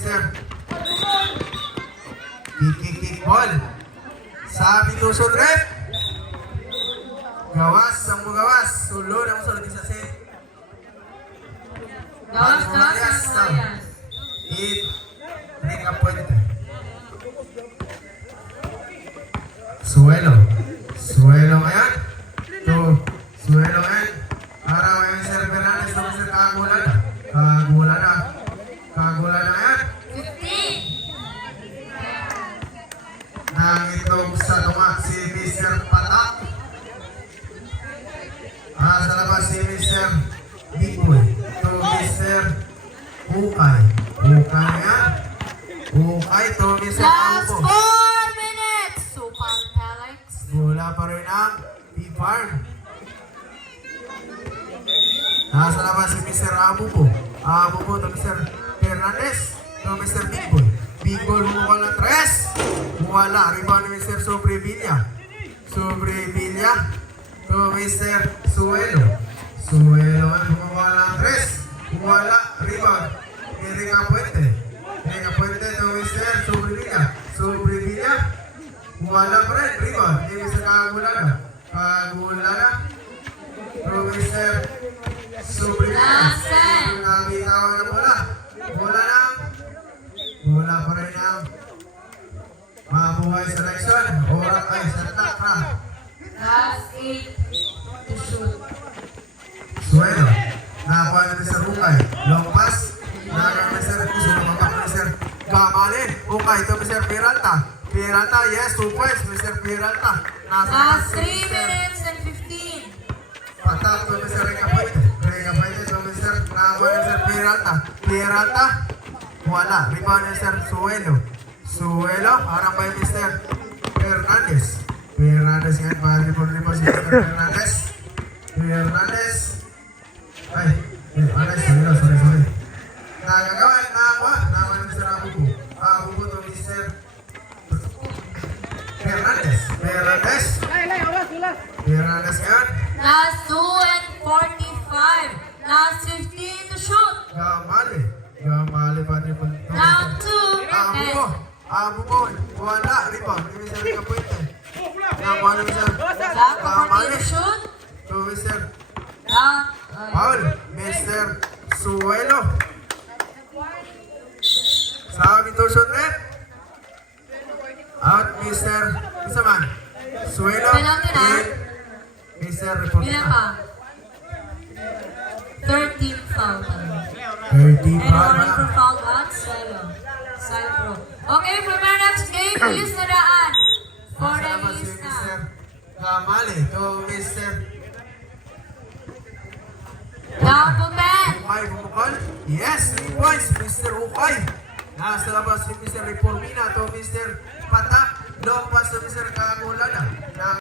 Mr. Kick ball. Sabi tusod rep. Gawas, sambu gawas. Sulod ang sulod sa set. Gawas, It bring a point. Suelo ngayon. Suelo ngayon. Para ngayon Sir Fernandez to Mr. Kagulan ngayon. 15. Nangitog sa tumak si Mr. Patak. Sa labas si Mr. Bigboy to Mr. Ukay ngayon. Ukay to Mr. Last Ambo. 4 minutes. Super Telex. Bola pa rin ang P-Farm. Nasa labas si Mr. Abupo to Mr. Fernandez to Mr. Bigboy. Bigboy bumukal ng 3. Wala. Rebound ni Mr. Sobrevilla to Mr. Suelo ang bumukal ng 3. Wala. Rebound. Ringa Puente to Mr. Sobrevilla. Wala pa rin. Rebound ni Mr. Kagulana to Mr. Sobrevilla. Nabitawan na bola pa rin ang mabuhay selection. Oras ay sa takra. Last 8 to shoot. Suelo. Nakuha ni Mr. Ukay. Long pass. Nakuha ni Mr. Sumapak ni Mr. Gamalin. Ukay to Mr. Peralta. Yes, 2 points. Mr. Peralta. Last 3 minutes and 15. Patak to Mr. Ringa Puente to Mr. Nakuha ni Mr. Peralta. Wala. Rebound ni Mr. Suelo. Harap by Mr. Fernandez yan. Bali po rin po si Mr. Fernandez. Ay, sorry. Nagagawin. Nakuha ni Mr. Abupo to Mr. Fernandez yan. Last 2 and 45. Last 15 to shoot. Gamali pa rin po. Down 2. Abupo. Wala. Rebound ni Mr. Ringa Puente. Nakuha ni Mr. Last 14 to shoot. to Mr. Down. Paul, Mr. Suelo. Sabi to shoot net. At Mr. Isaman. Suelo. Penalty na. And Mr. Report. Ilan pa? 13 foul. 30 And para. one for foul at Silo. Okay, for my next game, use na daan. For the Salamat si lista. Mr. Kamali to Mr. Down to 10. Ukay bumukal. Yes, 3 points, Mr. Ukay. Nasa labas si Mr. Reformina to Mr. Patak. Long pass to Mr. Kagulana.